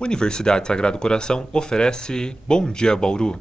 Universidade Sagrado Coração oferece Bom Dia Bauru.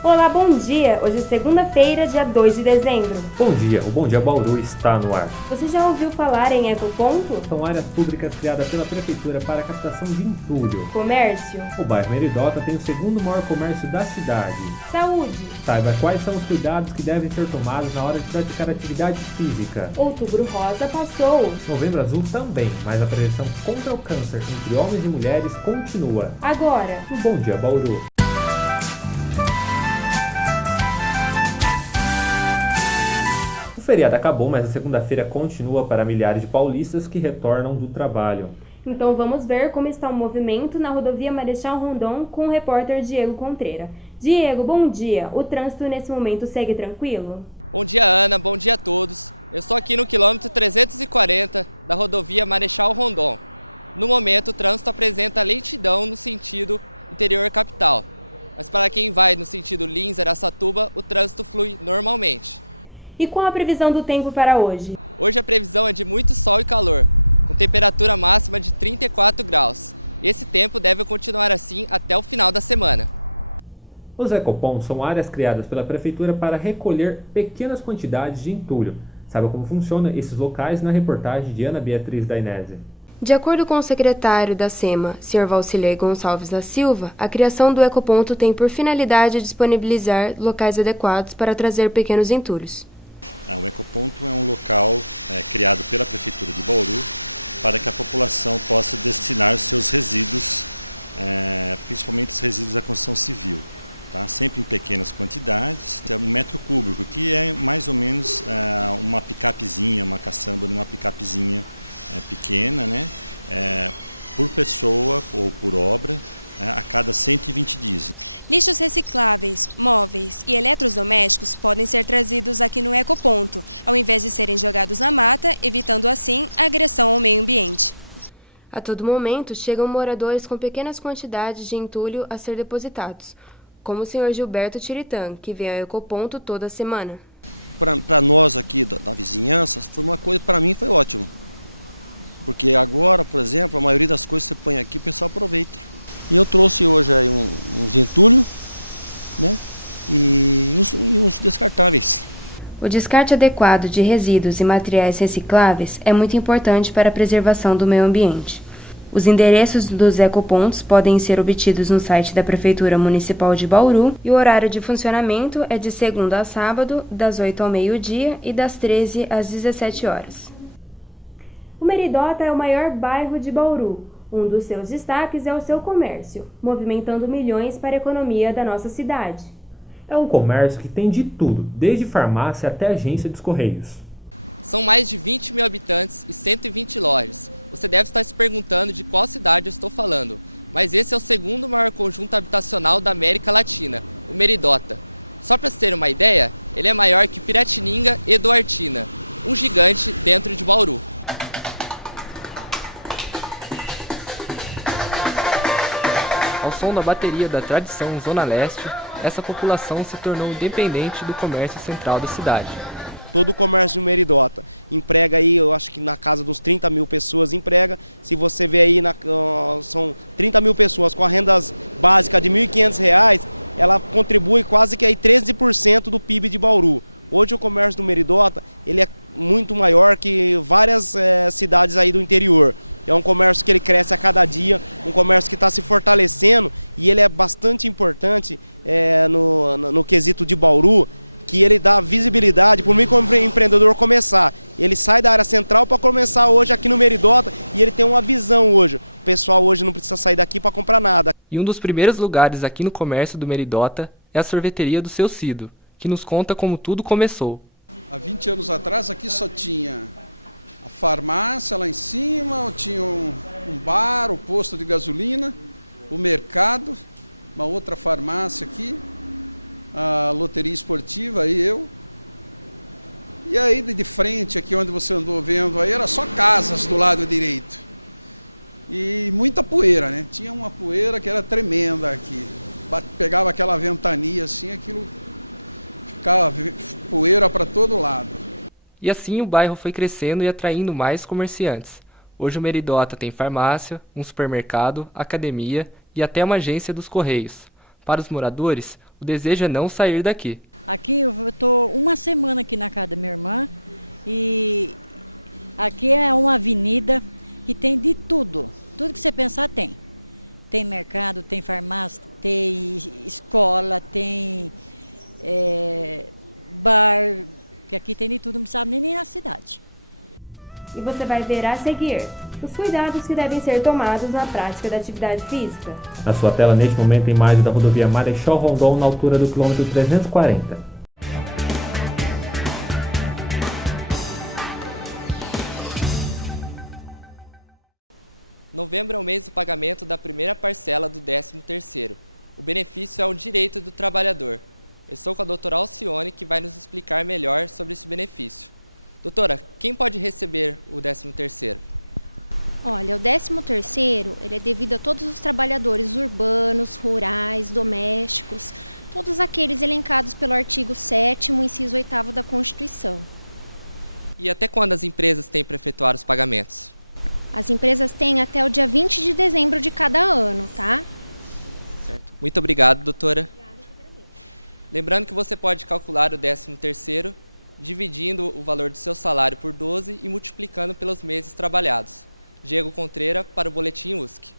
Olá, bom dia! Hoje é segunda-feira, dia 2 de dezembro. Bom dia, o Bom Dia Bauru está no ar. Você já ouviu falar em ecoponto? São áreas públicas criadas pela Prefeitura para a captação de entulho. Comércio. O bairro Meridota tem o segundo maior comércio da cidade. Saúde. Saiba quais são os cuidados que devem ser tomados na hora de praticar atividade física. Outubro Rosa passou. Novembro Azul também, mas a prevenção contra o câncer entre homens e mulheres continua. Agora, O Bom Dia Bauru. O feriado acabou, mas a segunda-feira continua para milhares de paulistas que retornam do trabalho. então vamos ver como está o movimento na rodovia Marechal Rondon com o repórter Diego Contreira. Diego, bom dia! O trânsito nesse momento segue tranquilo? Bom dia, Ana. Bom dia a todos. Eu estou aqui no quilômetro 340 da rodovia Marechal Rondon. No momento, o trânsito apresenta lentidão no sentido interior capital. Mas para quem vai no sentido Lins-Araçatuba, o trânsito flui normalmente. E qual a previsão do tempo para hoje? Hoje a previsão é de muito sol e calor, com temperatura máxima de 34 graus. Esse tempo deve continuar assim até o final da semana. Os ecopontos são áreas criadas pela Prefeitura para recolher pequenas quantidades de entulho. Saiba como funcionam esses locais na reportagem de Ana Beatriz Dainese. De acordo com o secretário da SEMA, Sr. Valcilei Gonçalves da Silva, a criação do ecoponto tem por finalidade disponibilizar locais adequados para trazer pequenos entulhos. O ecoponto é um local criado pela Prefeitura de Bauru para que a população possa destinar os seus resíduos, principalmente os resíduos da construção civil, tá? Sempre em pequenas quantidades, 1 metro cúbico, que é mais ou menos uma picapezinha, uma caçamba de uma picapezinha pequena, né? Por pessoa ou por obra, a cada 120 dias. Lixos recicláveis, móveis e eletrodomésticos podem ser trazidos aqui no ecoponto, ao invés de serem jogados na mata, evitando assim a agressão ao meio ambiente. A todo momento, chegam moradores com pequenas quantidades de entulho a ser depositados, como o Sr. Gilberto Tiritã, que vem ao ecoponto toda semana. Para nós aqui da vizinhança, foi uma coisa, para mim foi ótimo. Porque agora, por exemplo, a maioria das coisas que você põe aqui, o pessoal aproveita. E eu trouxe hoje aí uns entulhos, né? E uns descartáveis. O descarte adequado de resíduos e materiais recicláveis é muito importante para a preservação do meio ambiente. Os endereços dos ecopontos podem ser obtidos no site da Prefeitura Municipal de Bauru e o horário de funcionamento é de segunda a sábado, das 8 ao meio-dia e das 13 às 17 horas. O Meridota é o maior bairro de Bauru. Um dos seus destaques é o seu comércio, movimentando milhões para a economia da nossa cidade. É um comércio que tem de tudo, desde farmácia até agência dos Correios. São mais de 20 mil habitantes e 120 lojas. Você deve estar se perguntando de qual cidade eu estou falando, mas esse é o segundo maior conjunto habitacional da América Latina, o Meridota. Só para você ter uma ideia, ele é maior que Piratininga e Duartina, um gigante dentro de Bauru. Ao som da bateria da tradição Zona Leste, essa população se tornou independente do comércio central da cidade. Todo o comércio de Meridota emprega aí, eu acho que na casa dos 30 mil pessoas emprega. Se você vê aí, são 30 mil pessoas com a renda básica de R$ 1.500, ela contribui quase que aí 13% do PIB de Bauru. Hoje o comércio do Meridota ele é muito maior que várias cidades aí do interior. É um comércio que ele cresce a cada dia, um comércio que está se fortalecendo e ele é bastante importante no quesito de Bauru, que ele dá visibilidade para o microempreendedor começar. Ele sai da área central para começar hoje aqui no Meridota e ele tem uma visão hoje. O pessoal hoje não precisa sair daqui para comprar nada. E um dos primeiros lugares aqui no comércio do Meridota é a sorveteria do Seu Cido, que nos conta como tudo começou. Há 20 anos atrás aqui só tinha a farmácia lá em cima, tinha um bar, o posto de gasolina, o mercado, uma outra farmácia aqui, a loteria esportiva, aí eu. E aí de frente aqui onde você andou vendo aí era só casas do lado direito. E muita poeira, né? Tinha uma poeira que era tremenda aqui. Pegava aquela ventania assim, aquilo ficava poeira para todo lado. E assim o bairro foi crescendo e atraindo mais comerciantes. Hoje o Meridota tem farmácia, um supermercado, academia e até uma agência dos Correios. Para os moradores, o desejo é não sair daqui. Aqui eu estou uma semana aqui na casa da minha irmã e aqui é uma avenida que tem de tudo. Tudo que você pensar tem. Tem mercado, tem farmácia, tem escola, tem bar, que aqui tem de tudo, não precisa nem na cidade. E você vai ver a seguir os cuidados que devem ser tomados na prática da atividade física. Na sua tela, neste momento, a imagem da rodovia Marechal Rondon na altura do quilômetro 340. Novembro é o mês do pagamento da primeira parcela do 13º. O benefício é um direito do trabalhador. Eu estou com a doutora Alcione, que vai nos explicar melhor sobre esse benefício. Doutora, quem pode receber o 13º? Olha, o 13º, ele é devido a todos os trabalhadores urbanos, rurais, domésticos, todos aqueles elencados pelo artigo 7º, inciso 8º da Constituição. E até quando as empresas têm para efetuar os pagamentos? As empresas têm até o dia 20 de dezembro de cada ano, tá? Certo. Muito obrigado, doutora. Lembrando que você pode calcular o 13º dividindo o valor do seu salário por 12 e multiplicando pelos meses trabalhados. Diego Contreira para o Boletim USC.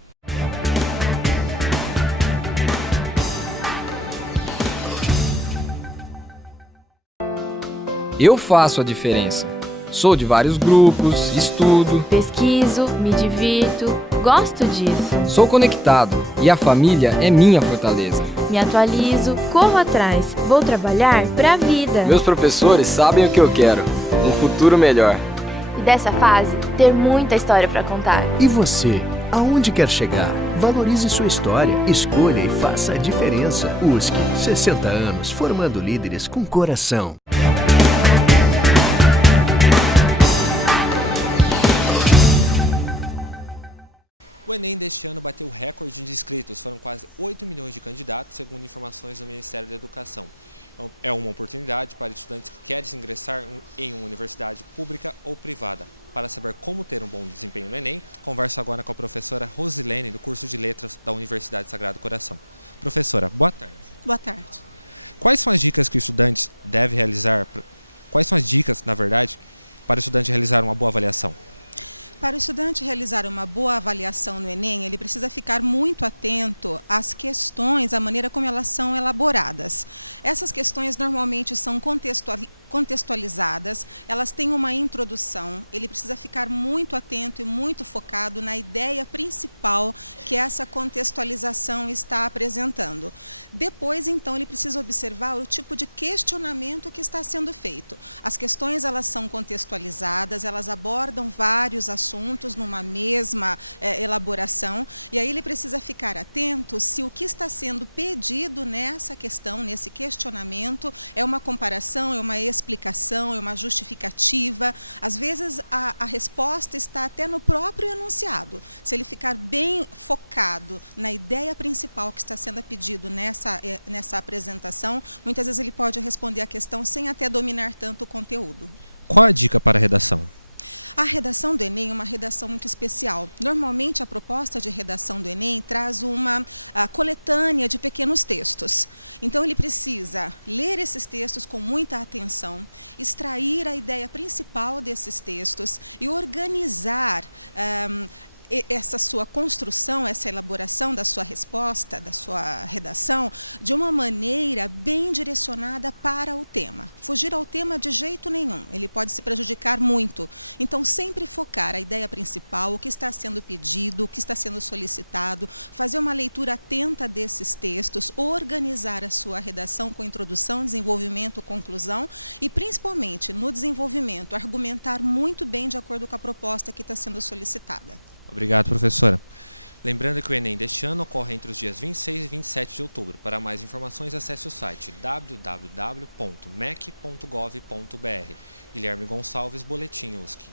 Eu faço a diferença. Sou de vários grupos, estudo, Pesquiso, me divirto, gosto disso. sou conectado e a família é minha fortaleza. Me atualizo, corro atrás, vou trabalhar pra vida. Meus professores sabem o que eu quero, um futuro melhor. E dessa fase, ter muita história pra contar. E você, aonde quer chegar? Valorize sua história, escolha e faça a diferença. USC, 60 anos, formando líderes com coração. O Enem deste ano bateu o recorde de inscritos, foram quase 8 milhões de candidatos, segundo informações do Ministério da Educação. É uma oportunidade para estudantes que querem se ingressar em uma universidade pública ou privada. Para saber como ter um bom desempenho no Enem, converso agora com a professora Rosilene, do curso de Letras da Universidade Sagrado Coração. Professora, boa tarde. Boa tarde. Quais são as dicas que o estudante deve realizar, quais são as dicas, na verdade, para o estudante realizar uma boa avaliação? Para o estudante realizar uma boa avaliação no Enem, ele precisa ficar muito atento às questões, à maneira como elas são elaboradas. Essas questões normalmente são contextualizadas, elas têm uma introdução, ele precisa ficar muito atento e muito focado na ideia principal que essa contextualização está apresentando. Depois, então, ele precisa observar o tipo de questionamento que está sendo feito. As questões, elas são contextualizadas, elas abordam vários assuntos numa mesma elaboração, e aí ele precisa ficar atento se o que está sendo pedido nessa questão, nesse questionamento, é uma comparação, é uma explicação, é uma justificativa. Às vezes a resposta está até no próprio enunciado. Se ele ficar bem focado na ideia principal que está sendo pedido nessa apresentação, muitas vezes ele pode responder a questão sem até dominar tanto o conteúdo. Qual a dica para a redação? A redação do Enem é uma redação muito especial. Normalmente, a proposta de redação do Enem traz uma coletânea de pequenos textos. Então, ele precisa ler esses textos com muita atenção, extrair a ideia principal desses textos e organizar essa sua construção, essa elaboração da sua resposta, da sua redação, de uma maneira bem direcionada para o tema. Fugir ao tema de jeito nenhum, ele pode se prejudicar muito. Então, sempre focar a ideia principal, o que está sendo pedido, o que está sendo solicitado, fazer uma leitura atenta desses textos, organizar a sua redação com introdução, desenvolvimento, conclusão e, principalmente, no desenvolvimento, argumentar muito bem de acordo com a proposta que está sendo solicitada. Obrigado, professora. Lembrando que o Enem deste ano ocorre entre os dias 26 e 27 de outubro. Para mais informações, acesse o site www.mec.gov.br. Guilherme Gonçalves, Boletim USC.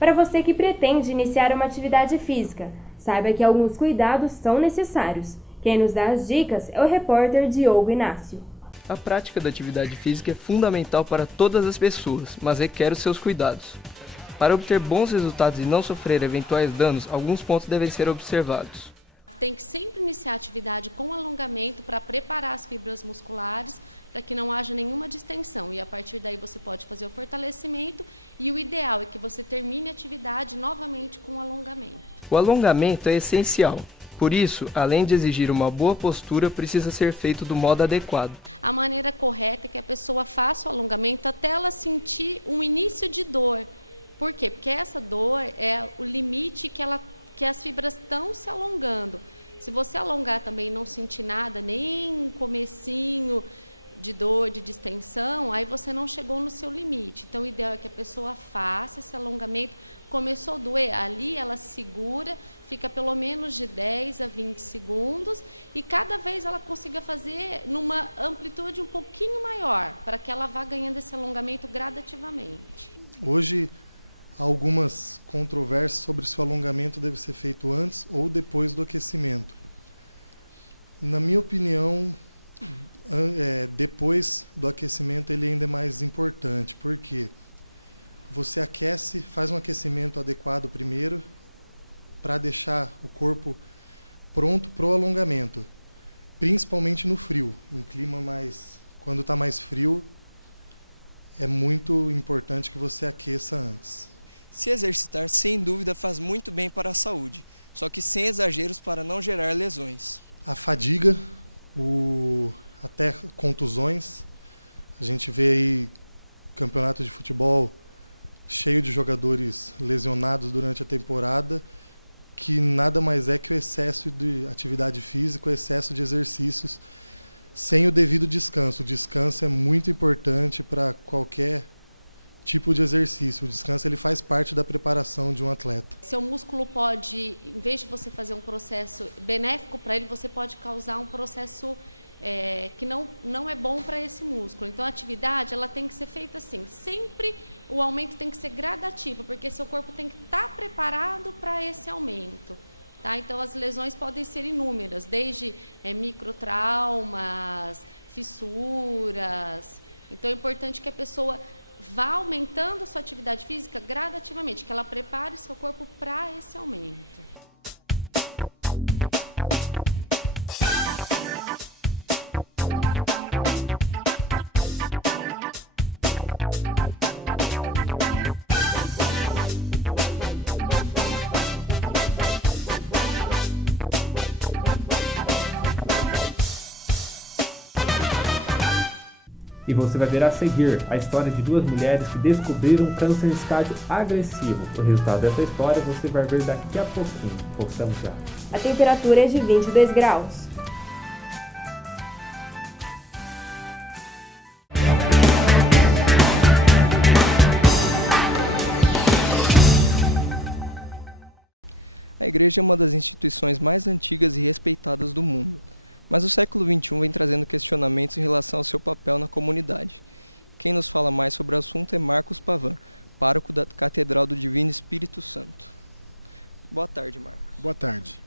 Para você que pretende iniciar uma atividade física, saiba que alguns cuidados são necessários. Quem nos dá as dicas é o repórter Diogo Inácio. A prática da atividade física é fundamental para todas as pessoas, mas requer os seus cuidados. Para obter bons resultados e não sofrer eventuais danos, alguns pontos devem ser observados. Tem que sempre iniciar a atividade com alongamento para preparar as fibras musculares, para que não haja nenhuma distensão. E a partir daí você pode fazer o fortalecimento e o ideal é que você termine a atividade novamente com alongamento. O alongamento é essencial. Por isso, além de exigir uma boa postura, precisa ser feito do modo adequado. A maneira correta é que a pessoa faça o alongamento até ela sentir um início de dor. Por quê? Porque essa dor é o limite que as fibras estão se alongando. Se você alongar também e não sentir nada, nem um comecinho de dor, de distensão, aí você não chegou no seu limite. Então, o ideal é que a pessoa faça esse alongamento. Começou a doer, ali ela segura, fica pelo menos de 10 a 20 segundos e cada vez ela consiga fazer numa amplitude um pouquinho maior, para que ela vá ganhando esse alongamento gradativamente. Hoje, há algumas controvérsias sobre se o alongamento deve ser feito antes ou depois do aquecimento. Na minha opinião, depois do aquecimento ele ainda é mais importante, porque você aquece, faz um aquecimento adequado primeiro para deixar o corpo pronto para o alongamento, principalmente no frio. Em clima quando está mais frio, é muito importante que você aqueça antes. Se exercitar, sem dúvida, faz muito bem para a saúde, só que sem exageros para não gerar lesões. A fadiga, até contusões, a gente vê aí campeonato de futebol cheio de jogadores lesionados durante a temporada, que nada mais é que o excesso de atividade física, o excesso de exercícios, sem o devido descanso. O descanso é muito importante para qualquer tipo de exercício. O descanso ele faz parte da preparação de um atleta. Seu músculo pode, em vez de você fazer um processo benéfico para ele, você pode causar um processo que não é bom para esse músculo. Então a atividade ela tem que ser feita assim, sempre o aumento tem que ser gradativo, porque seu corpo tem que estar preparado para esse aumento. Tá? Então as lesões podem ser inúmeras, desde microtraumas, fissuras. Então é importante que a pessoa vá aumentando a sua atividade física gradativamente, que ela prepare seu corpo para esse aumento. E você vai ver a seguir a história de duas mulheres que descobriram câncer em estágio agressivo. O resultado dessa história você vai ver daqui a pouquinho. Voltamos já. A temperatura é de 22 graus. A igreja é uma das instituições mais antigas e respeitadas do mundo. Mas o século XXI vem trazendo questionamentos em relação ao seu papel na comunidade. Quem nos fala mais sobre o assunto é Marcos Pavan, pároco da Catedral do Divino Espírito Santo. Boa tarde, Marcos. Boa tarde.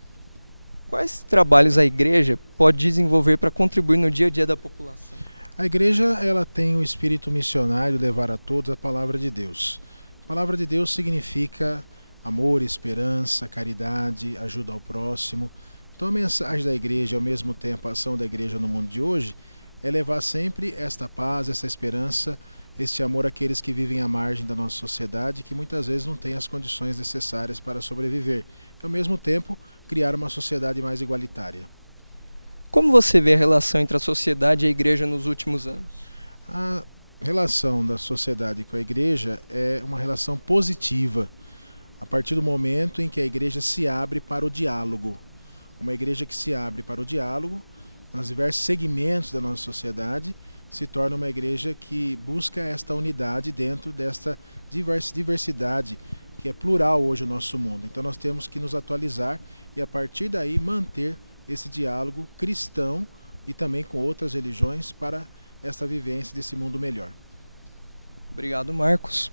Quais trabalhos a igreja pode desenvolver para contribuir no dia a dia da população? A igreja ela tem o espírito missionário de levar a todos a palavra de Deus. A palavra de Deus significa amor, esperança, caridade, ajuda ao próximo. Então a mensagem da igreja, ao mesmo tempo a ação da igreja no mundo de hoje, é levar sempre esta paz, essa esperança, este amor àqueles que vivem à margem da nossa sociedade, que muitas vezes não têm as condições necessárias para sobreviver. E ao mesmo tempo, criar uma sociedade mais igualitária. Como você vê a relação entre a sociedade e a igreja nos últimos anos? A relação da sociedade com a igreja é uma relação positiva, a partir do momento em que a igreja se abre para o diálogo. Uma igreja que se abre para o diálogo, nos diversos segmentos da nossa sociedade, se torna uma igreja que busca esta unidade dentro desta diversidade, que é plural hoje o nosso mundo. Então nós temos que nos atualizar e a partir daí manter esse diálogo cristão e também com outras religiões para esta vivência desse mundo melhor. Obrigado, Marcos.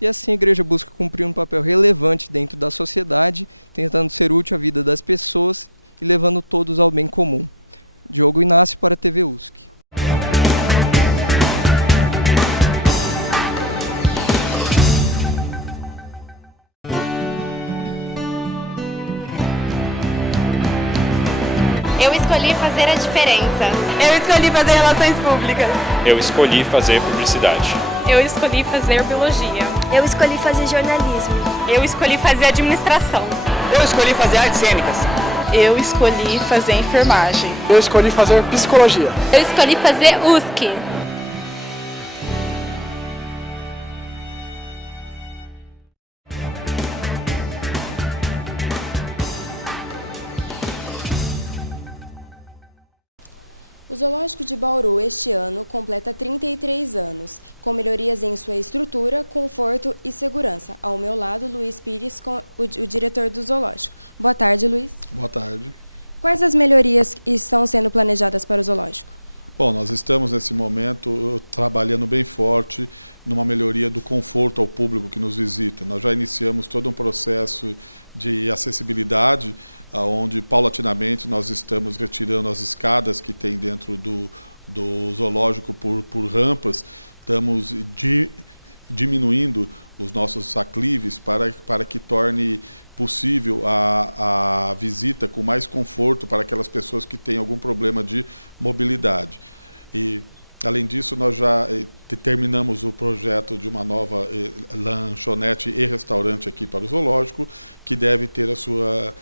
E assim a igreja busca cumprir um papel relevante dentro da sociedade, tentando ser útil à vida das pessoas e levando todos ao bem comum. Diogo Inácio para a TV USC. Eu escolhi fazer a diferença. Eu escolhi fazer relações públicas. Eu escolhi fazer publicidade. Eu escolhi fazer biologia. Eu escolhi fazer jornalismo. Eu escolhi fazer administração. Eu escolhi fazer artes cênicas. Eu escolhi fazer enfermagem. Eu escolhi fazer psicologia. Eu escolhi fazer USC. O Zoológico de Bauru este ano completa 33 anos, com melhorias em sua estrutura, conforto e segurança. Ao meu lado, Luiz Pires, o diretor do zoológico. Boa tarde, Luiz. Boa tarde. Quais as melhorias estão sendo planejadas para o zoológico? Bom, nós estamos nesse momento trabalhando bem forte numa melhoria do conforto ao público que nos visita. Nós já iniciamos todo um processo de acessibilidade, onde paulatinamente nós estamos retirando as escadas que tem dentro do zoológico por rampas, estamos diminuindo os nossos aclives para que torne possível a visita com mais conforto para aquelas pessoas que têm algum problema de mobilidade. E, além disso, nós já terminamos o projeto de uma nova lanchonete e restaurante aqui para o zoológico, que deve ter a sua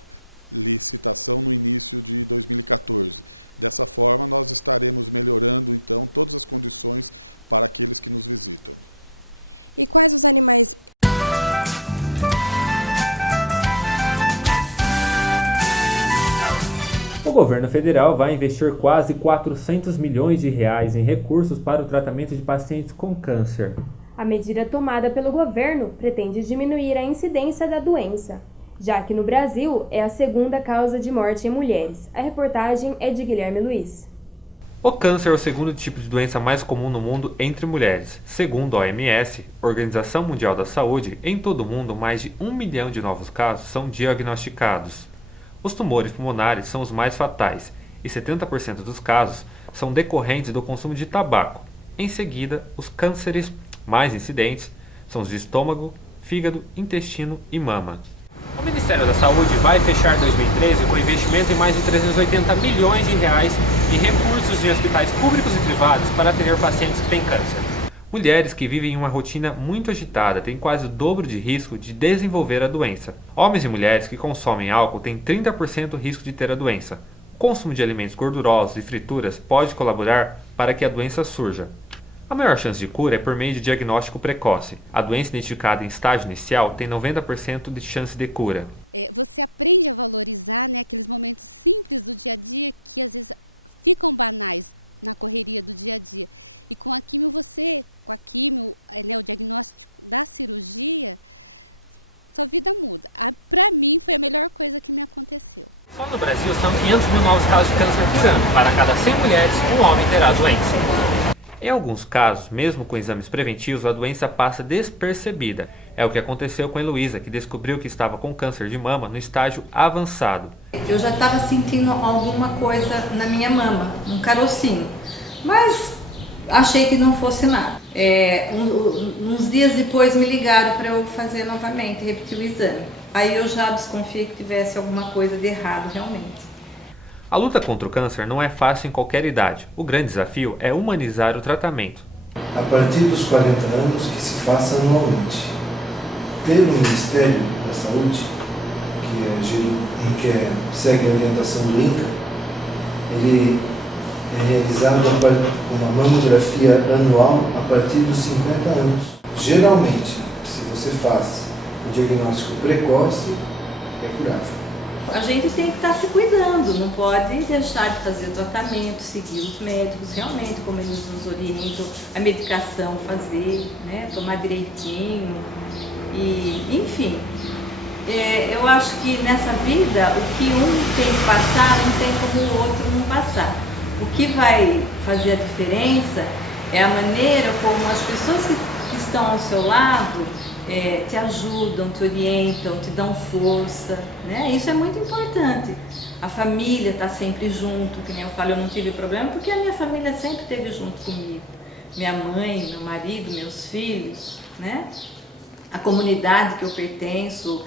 licitação no início de 2014. Dessa forma, nós estaremos melhorando, então, todas as condições para aqueles que nos visitam. E quais os animais... O governo federal vai investir quase 400 milhões de reais em recursos para o tratamento de pacientes com câncer. A medida tomada pelo governo pretende diminuir a incidência da doença, já que no Brasil é a segunda causa de morte em mulheres. A reportagem é de Guilherme Luiz. O câncer é o segundo tipo de doença mais comum no mundo entre mulheres. Segundo a OMS, Organização Mundial da Saúde, em todo o mundo mais de 1 milhão de novos casos são diagnosticados. Os tumores pulmonares são os mais fatais e 70% dos casos são decorrentes do consumo de tabaco. Em seguida, os cânceres mais incidentes são os de estômago, fígado, intestino e mama. O Ministério da Saúde vai fechar 2013 com investimento em mais de 380 milhões de reais em recursos de hospitais públicos e privados para atender pacientes que têm câncer. Mulheres que vivem em uma rotina muito agitada têm quase o dobro de risco de desenvolver a doença. Homens e mulheres que consomem álcool têm 30% risco de ter a doença. O consumo de alimentos gordurosos e frituras pode colaborar para que a doença surja. A maior chance de cura é por meio de diagnóstico precoce. A doença identificada em estágio inicial tem 90% de chance de cura. Você aprende a valorizar, né, aqueles momentos simples do dia a dia que às vezes ficam banais na correria do dia a dia. E com a químio o diagnóstico da cirurgia, sua vida muda. Para mim foi a melhor coisa que me aconteceu. Só no Brasil são 500 mil novos casos de câncer por ano. Para cada 100 mulheres, um homem terá a doença. Em alguns casos, mesmo com exames preventivos, a doença passa despercebida. É o que aconteceu com a Heloísa, que descobriu que estava com câncer de mama no estágio avançado. Eu já estava sentindo alguma coisa na minha mama, um carocinho, mas achei que não fosse nada. Uns dias depois me ligaram para eu fazer novamente, repetir o exame. Aí eu já desconfiei que tivesse alguma coisa de errado realmente. A luta contra o câncer não é fácil em qualquer idade. O grande desafio é humanizar o tratamento. A partir dos 40 anos que se faça anualmente. Pelo Ministério da Saúde, que segue a orientação do INCA, ele é realizado uma mamografia anual a partir dos 50 anos. Geralmente, se você faz o diagnóstico precoce, é curável. A gente tem que estar se cuidando, não pode deixar de fazer o tratamento, seguir os médicos realmente, como eles nos orientam, a medicação fazer, né, tomar direitinho, e enfim. Eu acho que nessa vida, o que um tem que passar, não tem como o outro não passar. O que vai fazer a diferença é a maneira como as pessoas que estão ao seu lado te ajudam, te orientam, te dão força, né? Isso é muito importante. A família está sempre junto, que nem eu falo, eu não tive problema porque a minha família sempre esteve junto comigo. Minha mãe, meu marido, meus filhos, né? A comunidade que eu pertenço,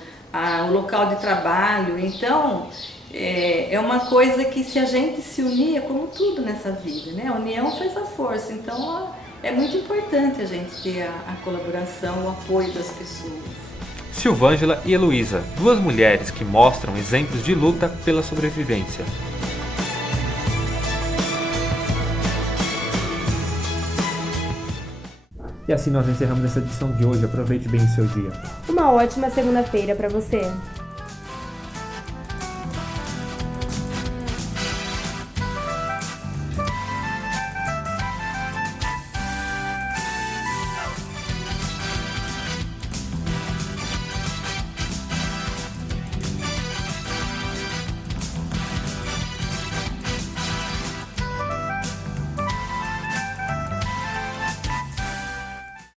o local de trabalho. Então, é uma coisa que se a gente se unir, é como tudo nessa vida, né? A união faz a força. Então, é muito importante a gente ter a colaboração, o apoio das pessoas. Silvângela e Heloísa, duas mulheres que mostram exemplos de luta pela sobrevivência. E assim nós encerramos essa edição de hoje. Aproveite bem o seu dia. Uma ótima segunda-feira para você.